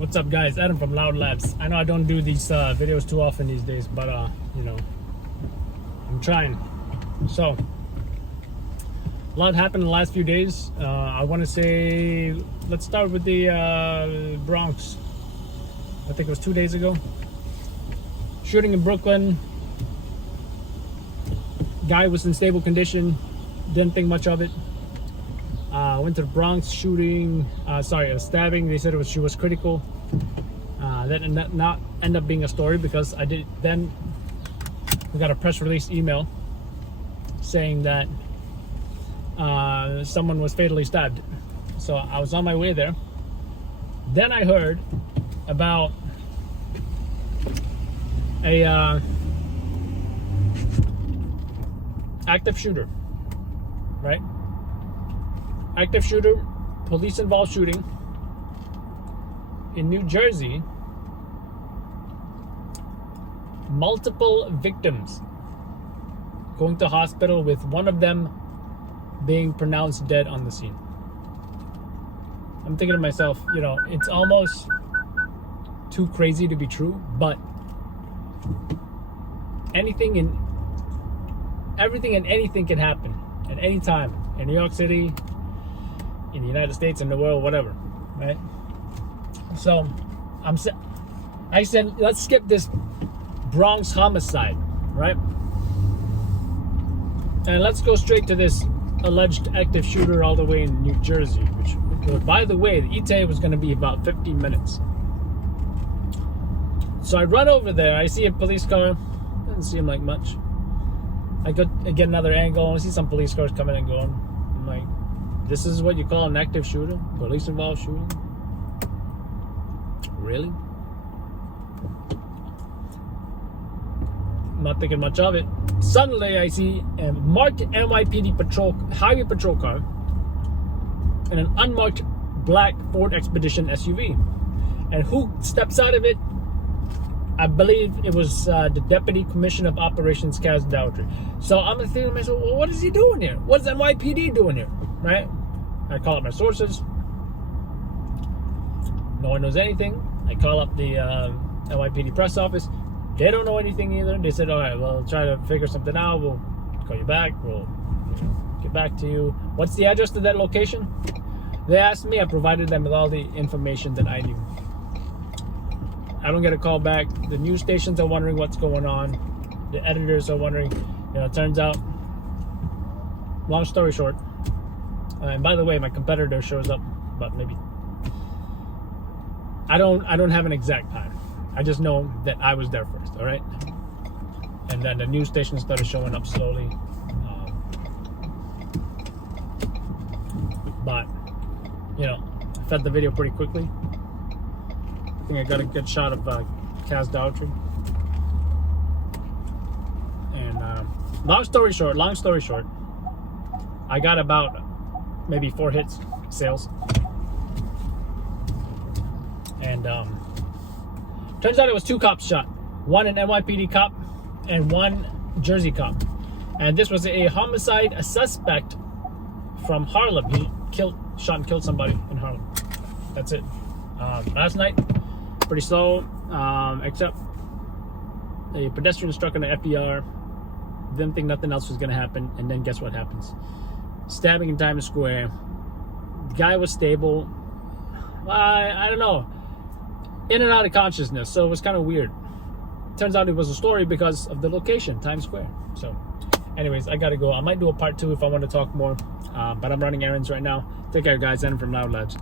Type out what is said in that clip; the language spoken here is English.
What's up, guys? Adam from Loud Labs. I know I don't do these videos too often these days, but you know, I'm trying. So, a lot happened in the last few days. I want to say, let's start with the Bronx. I think it was 2 days ago. Shooting in Brooklyn. Guy was in stable condition. Didn't think much of it. Went to the Bronx shooting. A stabbing. They said she was critical. That ended not end up being a story because then we got a press release email saying that someone was fatally stabbed. So I was on my way there. Then I heard about a active shooter, right? Active shooter, police involved shooting in New Jersey. Multiple victims going to hospital with one of them being pronounced dead on the scene. I'm thinking to myself, you know, it's almost too crazy to be true, but everything and anything can happen at any time in New York City, in the United States, in the world, whatever, right? So I said, let's skip this Bronx homicide, right? And let's go straight to this alleged active shooter all the way in New Jersey, which by the way, the ETA was going to be about 15 minutes. So I run over there, I see a police car, doesn't seem like much. I get another angle, I see some police cars coming and going. I'm like, this is what you call an active shooter? Police involved shooting? Really? I'm not thinking much of it. Suddenly I see a marked NYPD highway patrol car and an unmarked black Ford Expedition SUV. And who steps out of it? I believe it was the Deputy Commissioner of Operations, Kaz Daughtry. So I'm thinking to myself, well, what is he doing here? What is NYPD doing here? Right? I call up my sources. No one knows anything. I call up the NYPD press office. They don't know anything either. They said, all right, well, try to figure something out. We'll call you back. We'll get back to you. What's the address to that location? They asked me. I provided them with all the information that I knew. I don't get a call back. The news stations are wondering what's going on. The editors are wondering. You know, it turns out, long story short, and by the way, my competitor shows up about maybe, I don't have an exact time. I just know that I was there first, all right? And then the news stations started showing up slowly. But, you know, I fed the video pretty quickly. I think I got a good shot of Kaz Daughtry. And long story short, I got about maybe 4 hits, sales. And turns out it was 2 cops shot. One an NYPD cop and one Jersey cop. And this was a homicide, a suspect from Harlem. He shot and killed somebody in Harlem. That's it. Last night, pretty slow, except a pedestrian struck on the FDR. Didn't think nothing else was going to happen. And then guess what happens? Stabbing in Times Square. The guy was stable. I don't know. In and out of consciousness, so it was kind of weird. Turns out it was a story because of the location, Times Square. So anyways, I gotta go. I might do a part 2 if I want to talk more, but I'm running errands right now. Take care, guys. Adam from Loud Labs.